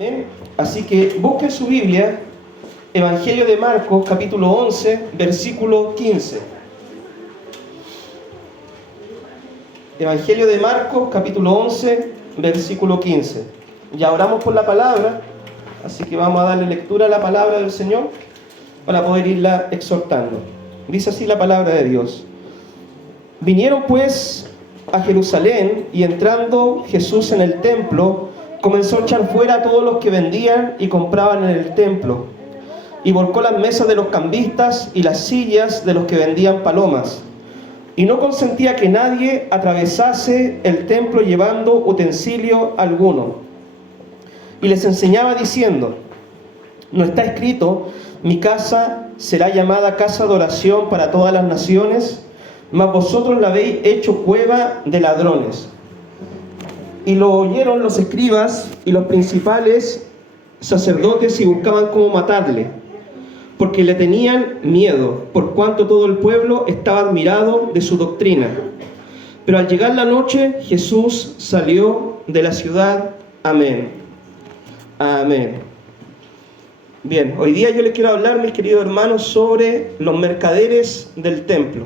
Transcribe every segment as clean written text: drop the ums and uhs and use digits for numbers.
Amén. Así que busquen su Biblia, Evangelio de Marcos, capítulo 11, versículo 15. Evangelio de Marcos, capítulo 11, versículo 15. Ya oramos por la palabra, así que vamos a darle lectura a la palabra del Señor para poder irla exhortando. Dice así la palabra de Dios. Vinieron pues a Jerusalén, y entrando Jesús en el templo, comenzó a echar fuera a todos los que vendían y compraban en el templo, y volcó las mesas de los cambistas y las sillas de los que vendían palomas, y no consentía que nadie atravesase el templo llevando utensilio alguno. Y les enseñaba diciendo: ¿no está escrito, mi casa será llamada casa de oración para todas las naciones? Mas vosotros la habéis hecho cueva de ladrones. Y lo oyeron los escribas y los principales sacerdotes, y buscaban cómo matarle, porque le tenían miedo, por cuanto todo el pueblo estaba admirado de su doctrina. Pero al llegar la noche, Jesús salió de la ciudad. Amén. Amén. Bien, hoy día yo les quiero hablar, mis queridos hermanos, sobre los mercaderes del templo.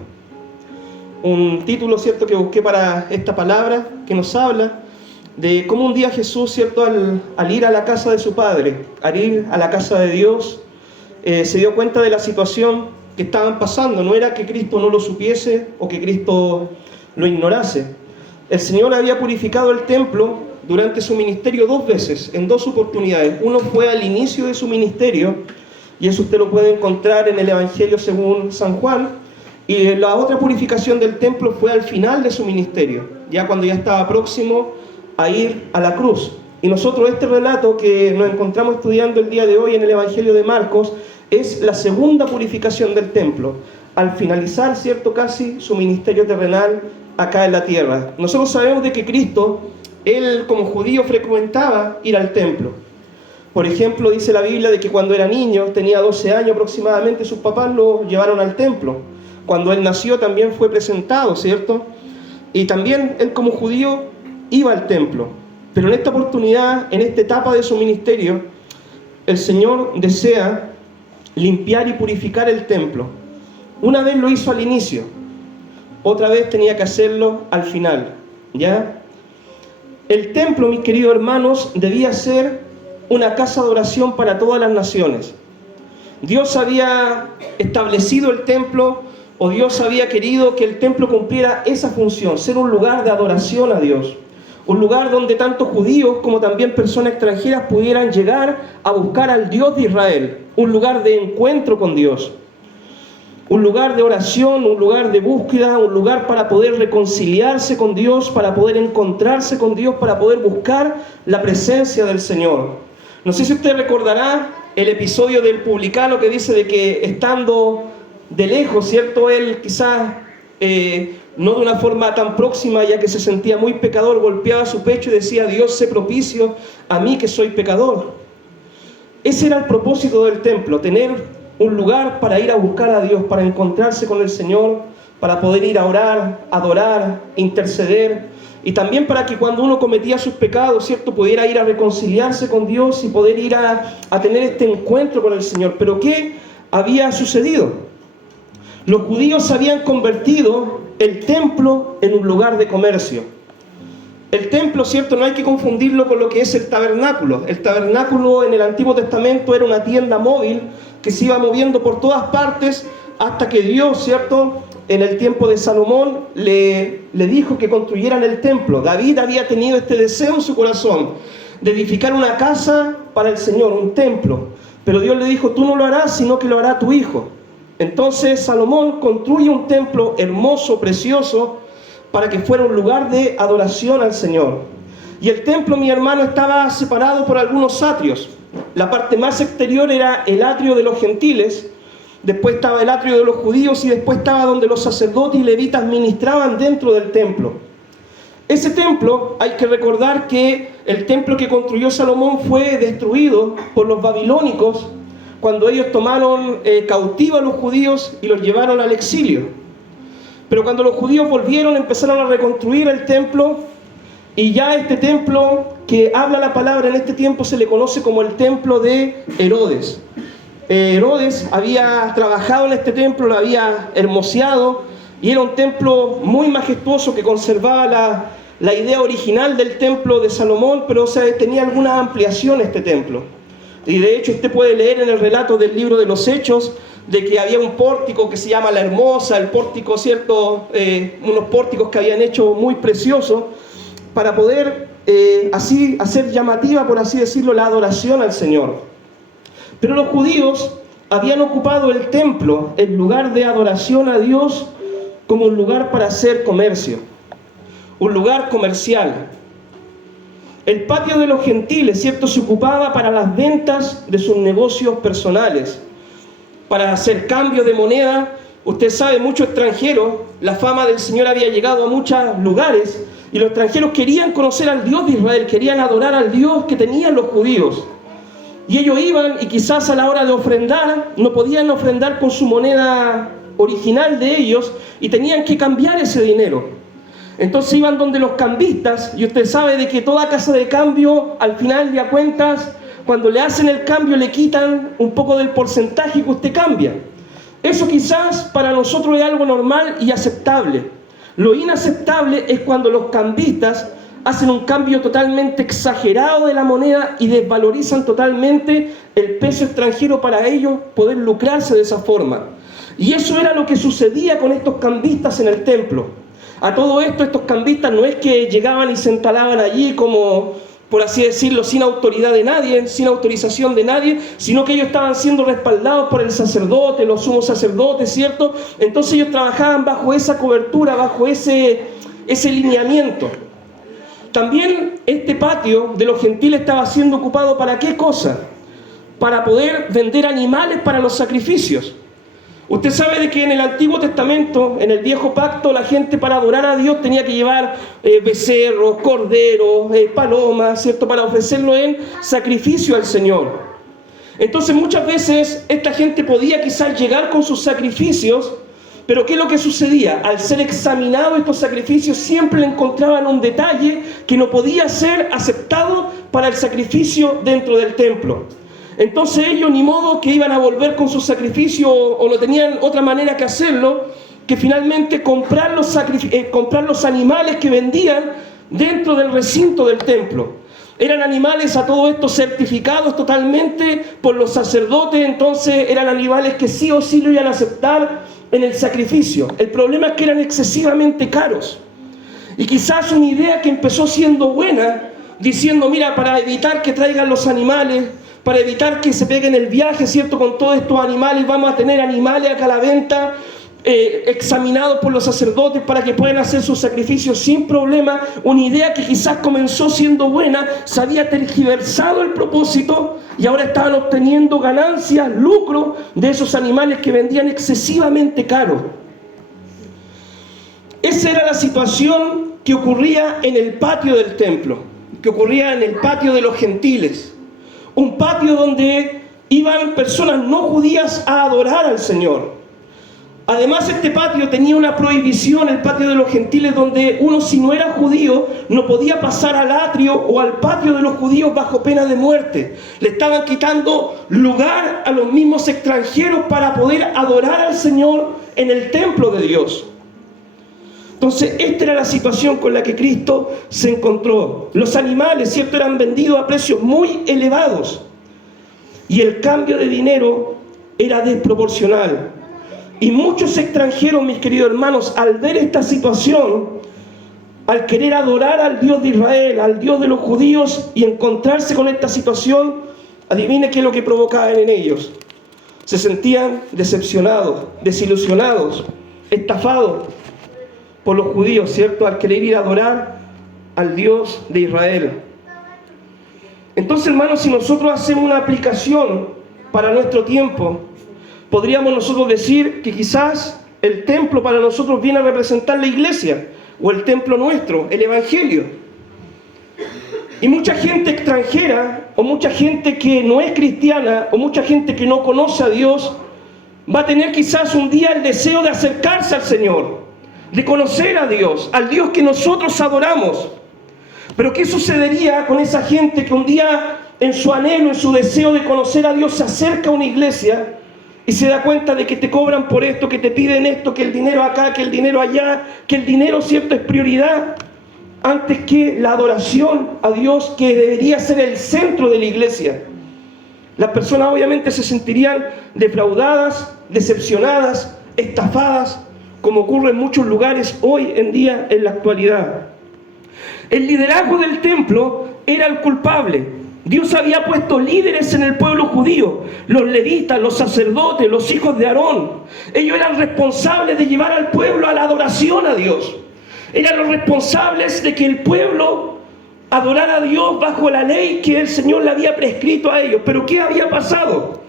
Un título, ¿cierto?, que busqué para esta palabra, que nos habla de cómo un día Jesús, ¿cierto?, al ir a la casa de su Padre, al ir a la casa de Dios, se dio cuenta de la situación que estaban pasando. No era que Cristo no lo supiese o que Cristo lo ignorase. El Señor había purificado el templo durante su ministerio 2 veces, en 2 oportunidades. Uno fue al inicio de su ministerio, y eso usted lo puede encontrar en el Evangelio según San Juan. Y la otra purificación del templo fue al final de su ministerio, ya cuando ya estaba próximo a ir a la cruz. Y nosotros, este relato que nos encontramos estudiando el día de hoy en el Evangelio de Marcos, es la segunda purificación del templo, al finalizar, ¿cierto?, casi su ministerio terrenal acá en la tierra. Nosotros sabemos de que Cristo, Él como judío frecuentaba ir al templo. Por ejemplo, dice la Biblia de que cuando era niño, tenía 12 años aproximadamente, sus papás lo llevaron al templo. Cuando Él nació también fue presentado, ¿cierto? Y también Él como judío iba al templo. Pero en esta oportunidad, en esta etapa de su ministerio, el Señor desea limpiar y purificar el templo. Una vez lo hizo al inicio, otra vez tenía que hacerlo al final, ¿ya? El templo, mis queridos hermanos, debía ser una casa de oración para todas las naciones. Dios había establecido el templo, o Dios había querido que el templo cumpliera esa función, ser un lugar de adoración a Dios. Un lugar donde tanto judíos como también personas extranjeras pudieran llegar a buscar al Dios de Israel. Un lugar de encuentro con Dios. Un lugar de oración, un lugar de búsqueda, un lugar para poder reconciliarse con Dios, para poder encontrarse con Dios, para poder buscar la presencia del Señor. No sé si usted recordará el episodio del publicano que dice de que estando de lejos, ¿cierto?, él quizás no de una forma tan próxima, ya que se sentía muy pecador, golpeaba su pecho y decía: Dios, sé propicio a mí que soy pecador. Ese era el propósito del templo, tener un lugar para ir a buscar a Dios, para encontrarse con el Señor, para poder ir a orar, adorar, interceder, y también para que cuando uno cometía sus pecados, ¿cierto?, pudiera ir a reconciliarse con Dios y poder ir a tener este encuentro con el Señor. Pero ¿qué había sucedido? Los judíos habían convertido el templo en un lugar de comercio. El templo, ¿cierto?, no hay que confundirlo con lo que es el tabernáculo. El tabernáculo en el Antiguo Testamento era una tienda móvil que se iba moviendo por todas partes hasta que Dios, ¿cierto?, en el tiempo de Salomón le dijo que construyeran el templo. David había tenido este deseo en su corazón de edificar una casa para el Señor, un templo. Pero Dios le dijo: tú no lo harás, sino que lo hará tu hijo. Entonces Salomón construye un templo hermoso, precioso, para que fuera un lugar de adoración al Señor. Y el templo, mi hermano, estaba separado por algunos atrios. La parte más exterior era el atrio de los gentiles, después estaba el atrio de los judíos, y después estaba donde los sacerdotes y levitas ministraban dentro del templo. Ese templo, hay que recordar que el templo que construyó Salomón fue destruido por los babilónicos cuando ellos tomaron cautivos a los judíos y los llevaron al exilio. Pero cuando los judíos volvieron, empezaron a reconstruir el templo, Y ya este templo que habla la palabra en este tiempo se le conoce como el templo de Herodes. Herodes había trabajado en este templo, lo había hermoseado, y era un templo muy majestuoso que conservaba la idea original del templo de Salomón, pero tenía alguna ampliación este templo. Y de hecho usted puede leer en el relato del libro de los Hechos de que había un pórtico que se llama La Hermosa, el pórtico, ¿cierto? Unos pórticos que habían hecho muy preciosos para poder así hacer llamativa, por así decirlo, la adoración al Señor. Pero los judíos habían ocupado el templo, el lugar de adoración a Dios, como un lugar para hacer comercio, un lugar comercial. El patio de los gentiles, ¿cierto?, se ocupaba para las ventas de sus negocios personales, para hacer cambio de moneda. Usted sabe, muchos extranjeros, la fama del Señor había llegado a muchos lugares, y los extranjeros querían conocer al Dios de Israel, querían adorar al Dios que tenían los judíos. Y ellos iban, y quizás a la hora de ofrendar, no podían ofrendar con su moneda original de ellos, y tenían que cambiar ese dinero. Entonces iban donde los cambistas, y usted sabe de que toda casa de cambio, al final de cuentas, cuando le hacen el cambio, le quitan un poco del porcentaje que usted cambia. Eso quizás para nosotros es algo normal y aceptable. Lo inaceptable es cuando los cambistas hacen un cambio totalmente exagerado de la moneda y desvalorizan totalmente el peso extranjero para ellos poder lucrarse de esa forma. Y eso era lo que sucedía con estos cambistas en el templo. A todo esto, estos cambistas no es que llegaban y se instalaban allí como, por así decirlo, sin autoridad de nadie, sin autorización de nadie, sino que ellos estaban siendo respaldados por el sacerdote, los sumos sacerdotes, ¿cierto? Entonces ellos trabajaban bajo esa cobertura, bajo ese lineamiento. También este patio de los gentiles estaba siendo ocupado ¿para qué cosa? Para poder vender animales para los sacrificios. Usted sabe de que en el Antiguo Testamento, en el Viejo Pacto, la gente para adorar a Dios tenía que llevar becerros, corderos, palomas, ¿cierto?, para ofrecerlo en sacrificio al Señor. Entonces muchas veces esta gente podía quizás llegar con sus sacrificios, pero ¿qué es lo que sucedía? Al ser examinados estos sacrificios siempre le encontraban un detalle que no podía ser aceptado para el sacrificio dentro del templo. Entonces ellos ni modo que iban a volver con su sacrificio o no tenían otra manera que hacerlo que finalmente comprar los animales que vendían dentro del recinto del templo. Eran animales a todo esto certificados totalmente por los sacerdotes, entonces eran animales que sí o sí lo iban a aceptar en el sacrificio. El problema es que eran excesivamente caros. Y quizás una idea que empezó siendo buena, diciendo, mira, para evitar que traigan los animales, para evitar que se peguen el viaje, ¿cierto?, con todos estos animales, vamos a tener animales acá a la venta, examinados por los sacerdotes para que puedan hacer sus sacrificios sin problema. Una idea que quizás comenzó siendo buena, se había tergiversado el propósito y ahora estaban obteniendo ganancias, lucro de esos animales que vendían excesivamente caros. Esa era la situación que ocurría en el patio del templo, que ocurría en el patio de los gentiles. Un patio donde iban personas no judías a adorar al Señor. Además, este patio tenía una prohibición, el patio de los gentiles, donde uno, si no era judío, no podía pasar al atrio o al patio de los judíos bajo pena de muerte. Le estaban quitando lugar a los mismos extranjeros para poder adorar al Señor en el templo de Dios. Entonces, esta era la situación con la que Cristo se encontró. Los animales, ¿cierto?, eran vendidos a precios muy elevados. Y el cambio de dinero era desproporcional. Y muchos extranjeros, mis queridos hermanos, al ver esta situación, al querer adorar al Dios de Israel, al Dios de los judíos, y encontrarse con esta situación, adivine qué es lo que provocaban en ellos. Se sentían decepcionados, desilusionados, estafados por los judíos, ¿cierto?, al querer ir a adorar al Dios de Israel. Entonces, hermanos, si nosotros hacemos una aplicación para nuestro tiempo, podríamos nosotros decir que quizás el templo para nosotros viene a representar la iglesia, o el templo nuestro, el evangelio. Y mucha gente extranjera, o mucha gente que no es cristiana, o mucha gente que no conoce a Dios, va a tener quizás un día el deseo de acercarse al Señor, de conocer a Dios, al Dios que nosotros adoramos. Pero ¿qué sucedería con esa gente que un día, en su anhelo, en su deseo de conocer a Dios, se acerca a una iglesia y se da cuenta de que te cobran por esto, que te piden esto, que el dinero acá, que el dinero allá, que el dinero, cierto, es prioridad antes que la adoración a Dios, que debería ser el centro de la iglesia? Las personas obviamente se sentirían defraudadas, decepcionadas, estafadas, como ocurre en muchos lugares hoy en día en la actualidad. El liderazgo del templo era el culpable. Dios había puesto líderes en el pueblo judío, los levitas, los sacerdotes, los hijos de Aarón. Ellos eran responsables de llevar al pueblo a la adoración a Dios. Eran los responsables de que el pueblo adorara a Dios bajo la ley que el Señor le había prescrito a ellos. Pero ¿qué había pasado?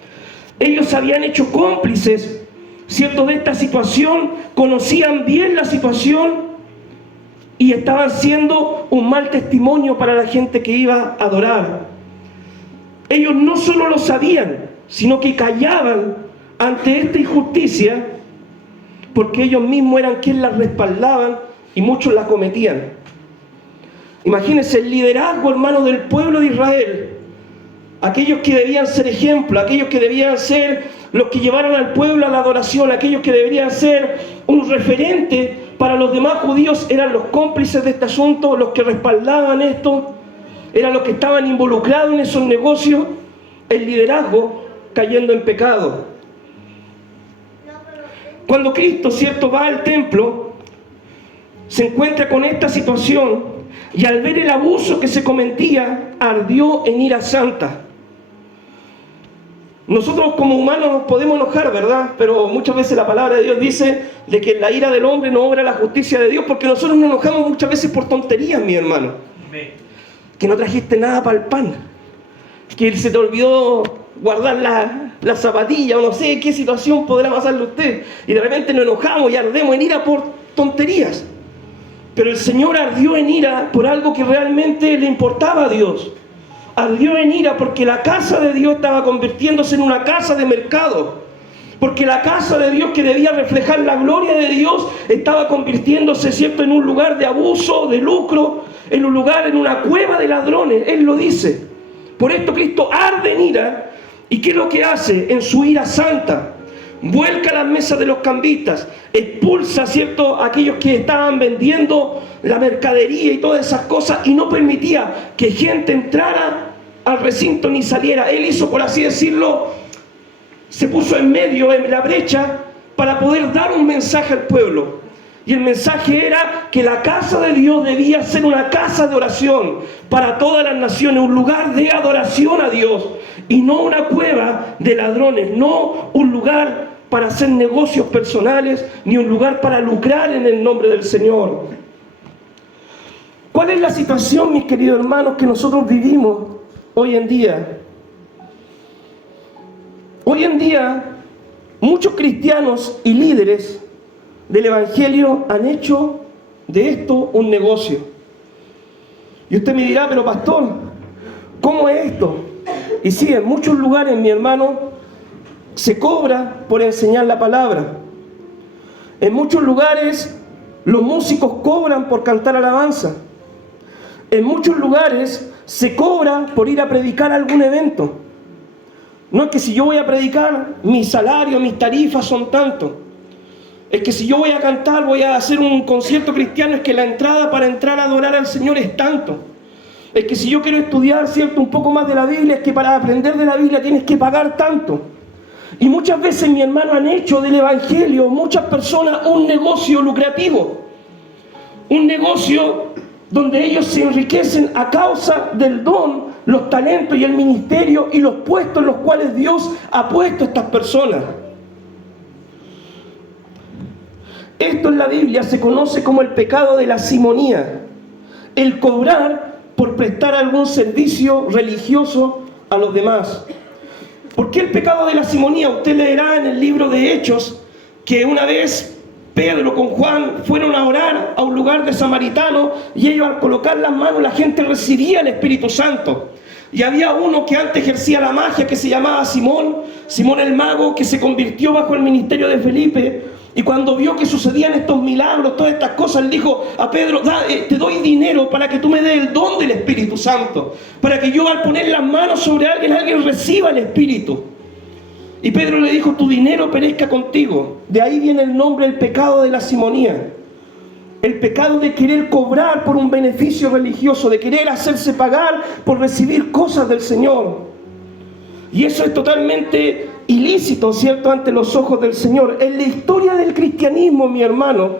Ellos se habían hecho cómplices, ¿cierto?, de esta situación, conocían bien la situación y estaban siendo un mal testimonio para la gente que iba a adorar. Ellos no solo lo sabían, sino que callaban ante esta injusticia, porque ellos mismos eran quienes la respaldaban y muchos la cometían. Imagínense el liderazgo, hermano, del pueblo de Israel. Aquellos que debían ser ejemplo, aquellos que debían ser los que llevaran al pueblo a la adoración, aquellos que deberían ser un referente para los demás judíos, eran los cómplices de este asunto, los que respaldaban esto, eran los que estaban involucrados en esos negocios. El liderazgo cayendo en pecado. Cuando Cristo, ¿cierto?, va al templo, se encuentra con esta situación y al ver el abuso que se cometía, ardió en ira santa. Nosotros como humanos nos podemos enojar, ¿verdad? Pero muchas veces la palabra de Dios dice de que en la ira del hombre no obra la justicia de Dios, porque nosotros nos enojamos muchas veces por tonterías, mi hermano. Que no trajiste nada para el pan, que se te olvidó guardar la zapatilla, o no sé qué situación podrá pasarle a usted, y de repente nos enojamos y ardemos en ira por tonterías. Pero el Señor ardió en ira por algo que realmente le importaba a Dios. Ardió en ira porque la casa de Dios estaba convirtiéndose en una casa de mercado. Porque la casa de Dios, que debía reflejar la gloria de Dios, estaba convirtiéndose, ¿cierto?, en un lugar de abuso, de lucro, en un lugar, en una cueva de ladrones. Él lo dice. Por esto Cristo arde en ira. ¿Y qué es lo que hace? En su ira santa, vuelca las mesas de los cambistas, expulsa, ¿cierto?, a aquellos que estaban vendiendo la mercadería y todas esas cosas, y no permitía que gente entrara al recinto ni saliera. Él hizo, por así decirlo, se puso en medio, en la brecha, para poder dar un mensaje al pueblo. Y el mensaje era que la casa de Dios debía ser una casa de oración para todas las naciones, un lugar de adoración a Dios, y no una cueva de ladrones, no un lugar para hacer negocios personales, ni un lugar para lucrar en el nombre del Señor. ¿Cuál es la situación, mis queridos hermanos, que nosotros vivimos hoy en día? Hoy en día, muchos cristianos y líderes del Evangelio han hecho de esto un negocio. Y usted me dirá, pero pastor, ¿cómo es esto? Y sí, en muchos lugares, mi hermano, se cobra por enseñar la palabra. En muchos lugares los músicos cobran por cantar alabanza. En muchos lugares se cobra por ir a predicar a algún evento. No es que si yo voy a predicar, mi salario, mis tarifas son tanto. Es que si yo voy a cantar, voy a hacer un concierto cristiano, es que la entrada para entrar a adorar al Señor es tanto. Es que si yo quiero estudiar, ¿cierto?, un poco más de la Biblia, es que para aprender de la Biblia tienes que pagar tanto. Y muchas veces, mi hermano, han hecho del Evangelio muchas personas un negocio lucrativo. Un negocio donde ellos se enriquecen a causa del don, los talentos y el ministerio y los puestos en los cuales Dios ha puesto a estas personas. Esto en la Biblia se conoce como el pecado de la simonía, el cobrar por prestar algún servicio religioso a los demás. ¿Por qué el pecado de la simonía? Usted leerá en el libro de Hechos que una vez Pedro con Juan fueron a orar a un lugar de samaritanos, y ellos, al colocar las manos, la gente recibía el Espíritu Santo. Y había uno que antes ejercía la magia, que se llamaba Simón el mago, que se convirtió bajo el ministerio de Felipe, Y cuando vio que sucedían estos milagros, todas estas cosas, él dijo a Pedro, te doy dinero para que tú me des el don del Espíritu Santo, para que yo al poner las manos sobre alguien reciba el Espíritu. Y Pedro le dijo, tu dinero perezca contigo. De ahí viene el nombre, el pecado de la simonía. El pecado de querer cobrar por un beneficio religioso, de querer hacerse pagar por recibir cosas del Señor. Y eso es totalmente ilícito, ¿cierto?, ante los ojos del Señor. En la historia del cristianismo, mi hermano,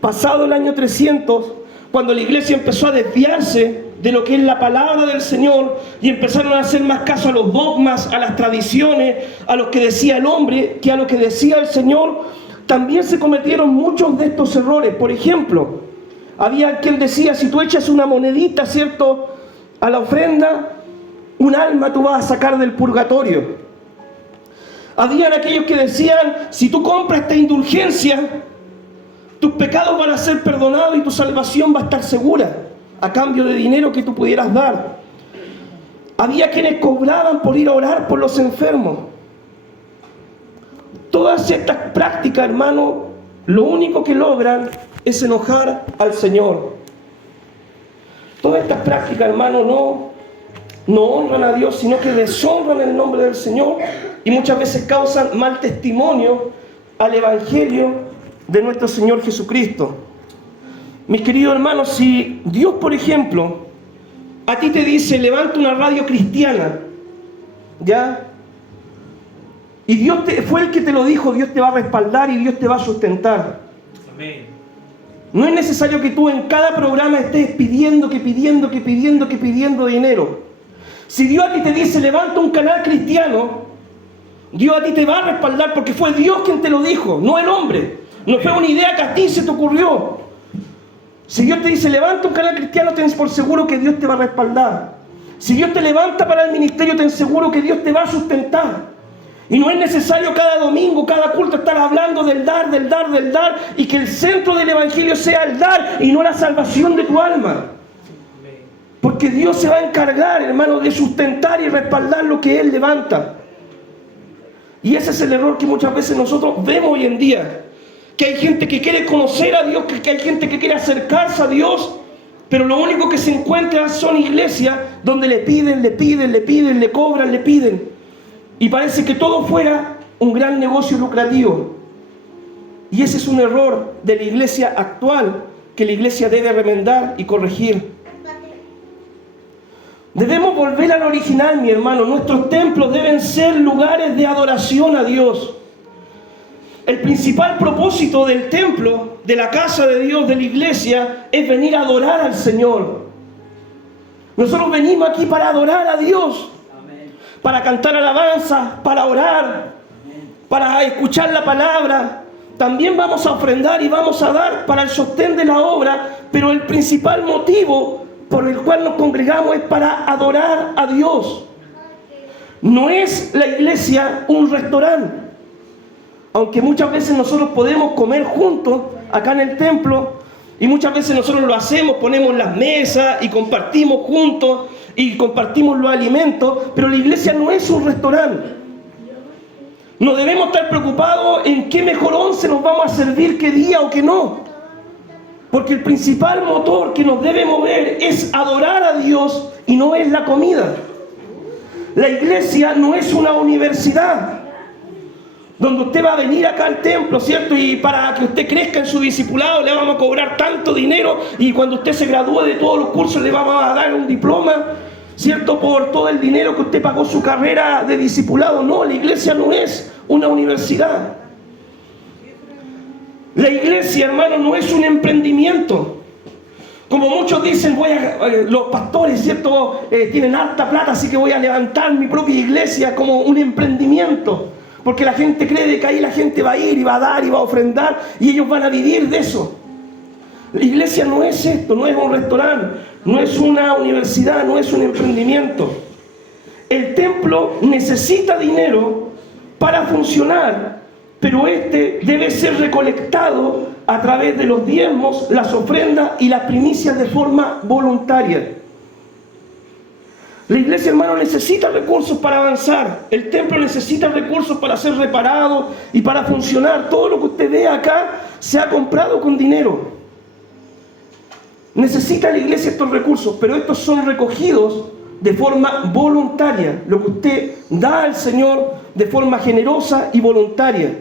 pasado el año 300, cuando la iglesia empezó a desviarse de lo que es la palabra del Señor y empezaron a hacer más caso a los dogmas, a las tradiciones, a lo que decía el hombre, que a lo que decía el Señor, también se cometieron muchos de estos errores. Por ejemplo, había quien decía, si tú echas una monedita, ¿cierto?, a la ofrenda, un alma tú vas a sacar del purgatorio. Habían aquellos que decían, si tú compras esta indulgencia, tus pecados van a ser perdonados y tu salvación va a estar segura, a cambio de dinero que tú pudieras dar. Había quienes cobraban por ir a orar por los enfermos. Todas estas prácticas, hermano, lo único que logran es enojar al Señor. Todas estas prácticas, hermano, no honran a Dios, sino que deshonran el nombre del Señor y muchas veces causan mal testimonio al Evangelio de nuestro Señor Jesucristo. Mis queridos hermanos, si Dios, por ejemplo, a ti te dice, levanta una radio cristiana, ¿ya? Y Dios fue el que te lo dijo, Dios te va a respaldar y Dios te va a sustentar. Amén. No es necesario que tú en cada programa estés pidiendo dinero. Si Dios a ti te dice, levanta un canal cristiano, Dios a ti te va a respaldar porque fue Dios quien te lo dijo, no el hombre. No fue una idea que a ti se te ocurrió. Si Dios te dice, levanta un canal cristiano, ten por seguro que Dios te va a respaldar. Si Dios te levanta para el ministerio, ten seguro que Dios te va a sustentar. Y no es necesario cada domingo, cada culto estar hablando del dar, y que el centro del Evangelio sea el dar y no la salvación de tu alma. Porque Dios se va a encargar, hermano, de sustentar y respaldar lo que Él levanta. Y ese es el error que muchas veces nosotros vemos hoy en día. Que hay gente que quiere conocer a Dios, que hay gente que quiere acercarse a Dios, pero lo único que se encuentra son iglesias donde le piden, le cobran, le piden. Y parece que todo fuera un gran negocio lucrativo. Y ese es un error de la iglesia actual que la iglesia debe remendar y corregir. Debemos volver al original, mi hermano. Nuestros templos deben ser lugares de adoración a Dios. El principal propósito del templo, de la casa de Dios, de la iglesia, es venir a adorar al Señor. Nosotros venimos aquí para adorar a Dios, para cantar alabanza, para orar, para escuchar la palabra. También vamos a ofrendar y vamos a dar para el sostén de la obra, pero el principal motivo por el cual nos congregamos es para adorar a Dios. No es la iglesia un restaurante. Aunque muchas veces nosotros podemos comer juntos acá en el templo, y muchas veces nosotros lo hacemos, ponemos las mesas y compartimos juntos y compartimos los alimentos, pero la iglesia no es un restaurante. No debemos estar preocupados en qué mejor once nos vamos a servir, qué día o qué no. Porque el principal motor que nos debe mover es adorar a Dios y no es la comida. La iglesia no es una universidad donde usted va a venir acá al templo, ¿cierto? Y para que usted crezca en su discipulado le vamos a cobrar tanto dinero y cuando usted se gradúe de todos los cursos le vamos a dar un diploma, ¿cierto? Por todo el dinero que usted pagó su carrera de discipulado. No, la iglesia no es una universidad. La iglesia, hermano, no es un emprendimiento. Como muchos dicen, los pastores, ¿cierto? Tienen harta plata, así que voy a levantar mi propia iglesia como un emprendimiento. Porque la gente cree de que ahí la gente va a ir y va a dar y va a ofrendar y ellos van a vivir de eso. La iglesia no es esto, no es un restaurante, no es una universidad, no es un emprendimiento. El templo necesita dinero para funcionar, pero este debe ser recolectado a través de los diezmos, las ofrendas y las primicias de forma voluntaria. La iglesia, hermano, necesita recursos para avanzar. El templo necesita recursos para ser reparado y para funcionar. Todo lo que usted ve acá se ha comprado con dinero. Necesita la iglesia estos recursos, pero estos son recogidos de forma voluntaria. Lo que usted da al Señor de forma generosa y voluntaria.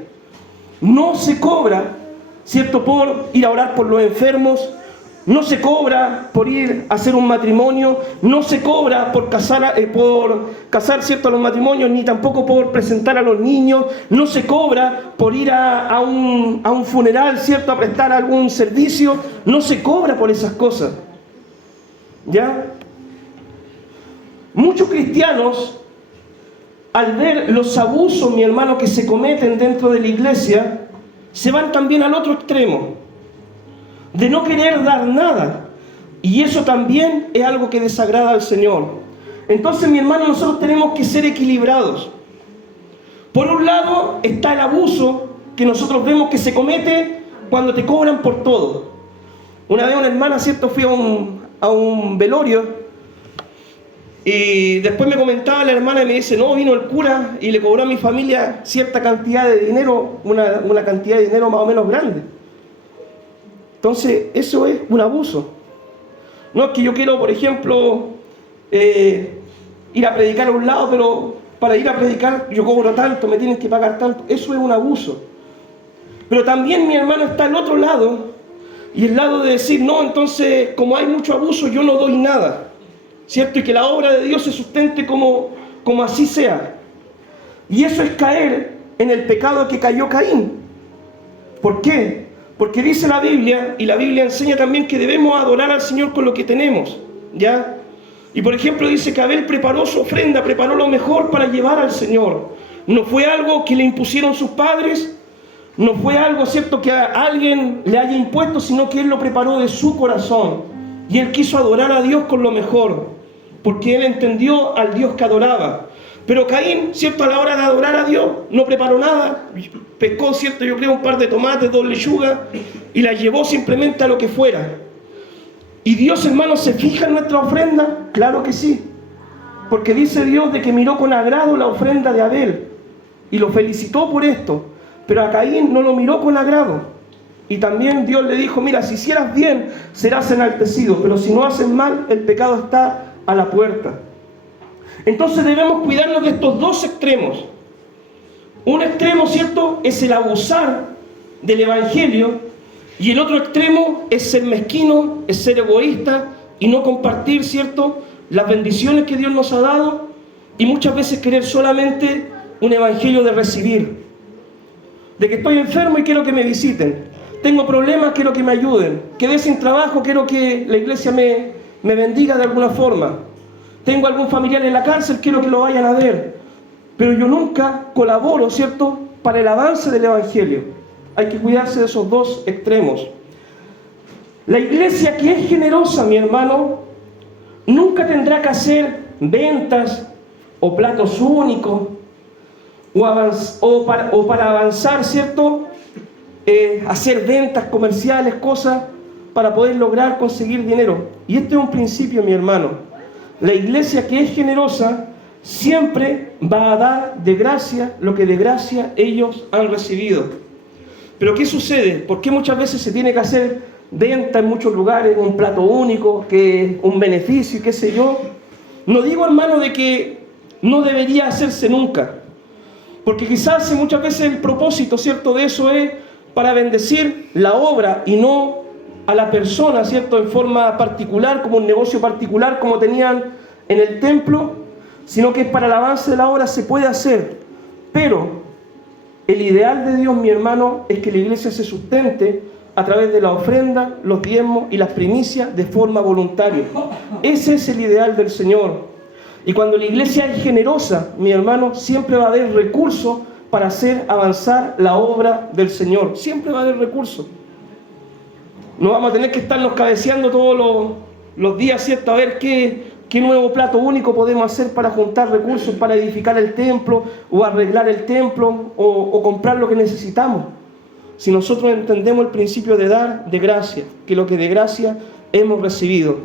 No se cobra, ¿cierto?, por ir a orar por los enfermos. No se cobra por ir a hacer un matrimonio, no se cobra por casar, ¿cierto?, a los matrimonios, ni tampoco por presentar a los niños, no se cobra por ir a un funeral, ¿cierto?, a prestar algún servicio, no se cobra por esas cosas. ¿Ya? Muchos cristianos, al ver los abusos, mi hermano, que se cometen dentro de la iglesia, se van también al otro extremo, de no querer dar nada. Y eso también es algo que desagrada al Señor. Entonces, mi hermano, nosotros tenemos que ser equilibrados. Por un lado está el abuso que nosotros vemos que se comete cuando te cobran por todo. Una vez una hermana, ¿cierto?, fui a un velorio y después me comentaba la hermana y me dice, no, vino el cura y le cobró a mi familia cierta cantidad de dinero, una cantidad de dinero más o menos grande. Entonces, eso es un abuso. No es que yo quiero, por ejemplo, ir a predicar a un lado, pero para ir a predicar yo cobro tanto, me tienen que pagar tanto. Eso es un abuso. Pero también, mi hermano, está el otro lado, y el lado de decir, no, entonces, como hay mucho abuso, yo no doy nada, ¿cierto? Y que la obra de Dios se sustente como así sea. Y eso es caer en el pecado que cayó Caín. ¿Por qué? Porque dice la Biblia, y la Biblia enseña también que debemos adorar al Señor con lo que tenemos, ¿ya? Y por ejemplo dice que Abel preparó su ofrenda, preparó lo mejor para llevar al Señor. No fue algo que le impusieron sus padres, no fue algo, ¿cierto?, que a alguien le haya impuesto, sino que él lo preparó de su corazón. Y él quiso adorar a Dios con lo mejor, porque él entendió al Dios que adoraba. Pero Caín, ¿cierto?, a la hora de adorar a Dios, no preparó nada, pescó, ¿cierto?, yo creo un par de tomates, 2 lechugas, y las llevó simplemente a lo que fuera. ¿Y Dios, hermano, se fija en nuestra ofrenda? Claro que sí, porque dice Dios de que miró con agrado la ofrenda de Abel, y lo felicitó por esto, pero a Caín no lo miró con agrado. Y también Dios le dijo, mira, si hicieras bien, serás enaltecido, pero si no haces mal, el pecado está a la puerta. Entonces debemos cuidarnos de estos dos extremos. Un extremo, ¿cierto?, es el abusar del Evangelio, y el otro extremo es ser mezquino, es ser egoísta y no compartir, ¿cierto?, las bendiciones que Dios nos ha dado, y muchas veces querer solamente un evangelio de recibir. De que estoy enfermo y quiero que me visiten. Tengo problemas, quiero que me ayuden. Quedé sin trabajo, quiero que la iglesia me bendiga de alguna forma. Tengo algún familiar en la cárcel, quiero que lo vayan a ver. Pero yo nunca colaboro, ¿cierto?, para el avance del evangelio. Hay que cuidarse de esos dos extremos. La iglesia que es generosa, mi hermano, nunca tendrá que hacer ventas o platos únicos o para avanzar, ¿cierto?, hacer ventas comerciales, cosas para poder lograr conseguir dinero. Y este es un principio, mi hermano. La iglesia que es generosa siempre va a dar de gracia lo que de gracia ellos han recibido. Pero ¿qué sucede? ¿Por qué muchas veces se tiene que hacer venta en muchos lugares, un plato único, que un beneficio, qué sé yo? No digo, hermano, de que no debería hacerse nunca, porque quizás muchas veces el propósito, ¿cierto?, de eso es para bendecir la obra y no a la persona, ¿cierto?, en forma particular, como un negocio particular, como tenían en el templo, sino que es para el avance de la obra, se puede hacer. Pero el ideal de Dios, mi hermano, es que la iglesia se sustente a través de la ofrenda, los diezmos y las primicias de forma voluntaria. Ese es el ideal del Señor. Y cuando la iglesia es generosa, mi hermano, siempre va a haber recursos para hacer avanzar la obra del Señor. Siempre va a haber recursos. No vamos a tener que estarnos cabeceando todos los días, ¿cierto?, a ver qué nuevo plato único podemos hacer para juntar recursos, para edificar el templo, o arreglar el templo, o comprar lo que necesitamos. Si nosotros entendemos el principio de dar de gracia, que lo que de gracia hemos recibido.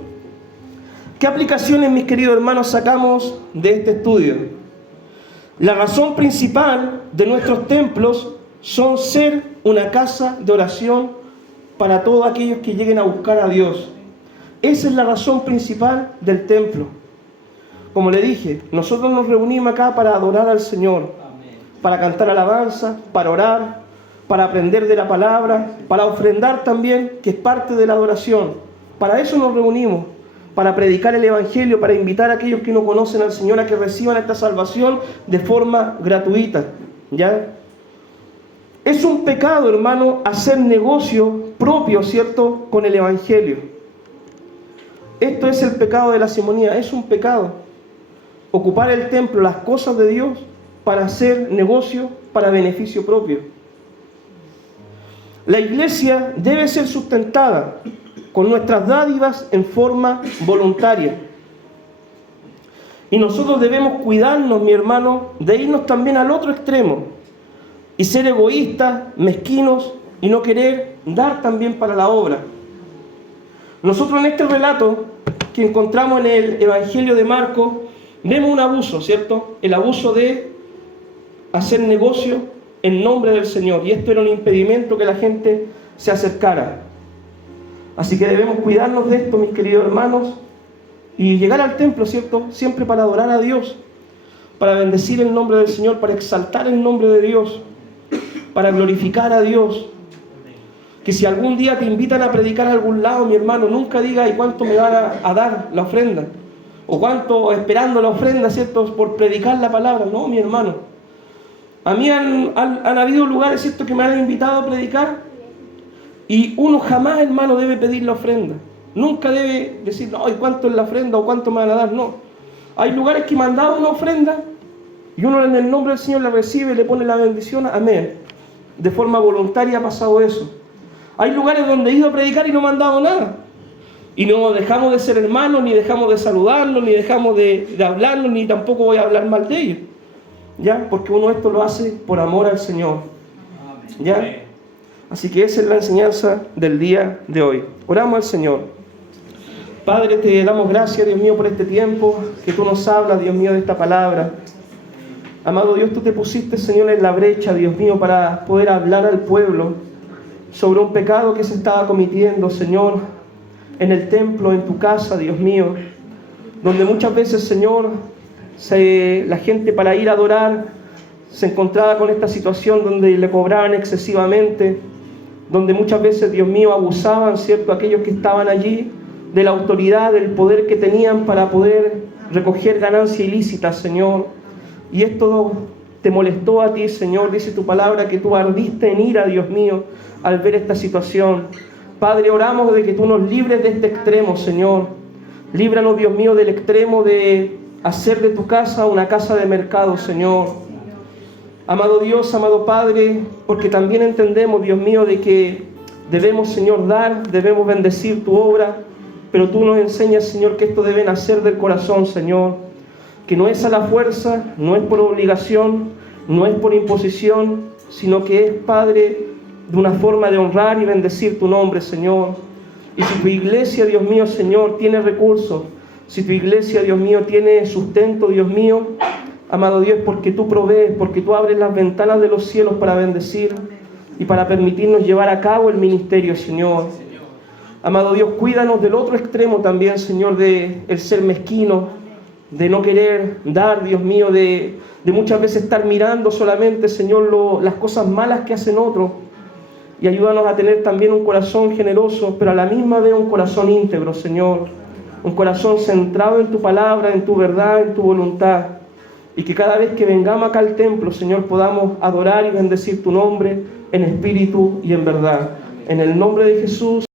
¿Qué aplicaciones, mis queridos hermanos, sacamos de este estudio? La razón principal de nuestros templos son ser una casa de oración para todos aquellos que lleguen a buscar a Dios. Esa es la razón principal del templo. Como le dije, nosotros nos reunimos acá para adorar al Señor, para cantar alabanza, para orar, para aprender de la palabra, para ofrendar también, que es parte de la adoración. Para eso nos reunimos, para predicar el Evangelio, para invitar a aquellos que no conocen al Señor a que reciban esta salvación de forma gratuita. ¿Ya? Es un pecado, hermano, hacer negocio propio, ¿cierto?, con el Evangelio. Esto es el pecado de la simonía, es un pecado. Ocupar el templo, las cosas de Dios, para hacer negocio, para beneficio propio. La iglesia debe ser sustentada con nuestras dádivas en forma voluntaria. Y nosotros debemos cuidarnos, mi hermano, de irnos también al otro extremo y ser egoístas, mezquinos y no querer dar también para la obra. Nosotros en este relato que encontramos en el Evangelio de Marcos vemos un abuso, ¿cierto? El abuso de hacer negocio en nombre del Señor. Y esto era un impedimento que la gente se acercara. Así que debemos cuidarnos de esto, mis queridos hermanos, y llegar al templo, ¿cierto? Siempre para adorar a Dios, para bendecir el nombre del Señor, para exaltar el nombre de Dios, para glorificar a Dios. Que si algún día te invitan a predicar a algún lado, mi hermano, nunca diga, ¿y cuánto me van a dar la ofrenda? O cuánto esperando la ofrenda, ¿cierto?, por predicar la palabra. No, mi hermano. A mí han habido lugares, ¿cierto?, que me han invitado a predicar y uno jamás, hermano, debe pedir la ofrenda. Nunca debe decir, no, ¿y cuánto es la ofrenda o cuánto me van a dar? No. Hay lugares que me han dado una ofrenda y uno en el nombre del Señor la recibe y le pone la bendición. Amén. De forma voluntaria ha pasado eso. Hay lugares donde he ido a predicar y no me han dado nada. Y no dejamos de ser hermanos, ni dejamos de saludarlos, ni dejamos de hablarlos, ni tampoco voy a hablar mal de ellos. ¿Ya? Porque uno esto lo hace por amor al Señor. ¿Ya? Así que esa es la enseñanza del día de hoy. Oramos al Señor. Padre, te damos gracias, Dios mío, por este tiempo que tú nos hablas, Dios mío, de esta palabra. Amado Dios, tú te pusiste, Señor, en la brecha, Dios mío, para poder hablar al pueblo sobre un pecado que se estaba cometiendo, Señor, en el templo, en tu casa, Dios mío, donde muchas veces, Señor, la gente para ir a adorar se encontraba con esta situación donde le cobraban excesivamente, donde muchas veces, Dios mío, abusaban, ¿cierto?, aquellos que estaban allí de la autoridad, del poder que tenían para poder recoger ganancia ilícita, Señor. Y esto te molestó a ti, Señor, dice tu palabra, que tú ardiste en ira, Dios mío, al ver esta situación. Padre, oramos de que tú nos libres de este extremo, Señor. Líbranos, Dios mío, del extremo de hacer de tu casa una casa de mercado, Señor. Amado Dios, amado Padre, porque también entendemos, Dios mío, de que debemos, Señor, dar, debemos bendecir tu obra, pero tú nos enseñas, Señor, que esto debe nacer del corazón, Señor. Que no es a la fuerza, no es por obligación, no es por imposición, sino que es, Padre, de una forma de honrar y bendecir tu nombre, Señor. Y si tu iglesia, Dios mío, Señor, tiene recursos, si tu iglesia, Dios mío, tiene sustento, Dios mío, amado Dios, porque tú provees, porque tú abres las ventanas de los cielos para bendecir y para permitirnos llevar a cabo el ministerio, Señor. Amado Dios, cuídanos del otro extremo también, Señor, de el ser mezquino, de no querer dar, Dios mío, de muchas veces estar mirando solamente, Señor, las cosas malas que hacen otros. Y ayúdanos a tener también un corazón generoso, pero a la misma vez un corazón íntegro, Señor. Un corazón centrado en tu palabra, en tu verdad, en tu voluntad. Y que cada vez que vengamos acá al templo, Señor, podamos adorar y bendecir tu nombre en espíritu y en verdad. En el nombre de Jesús.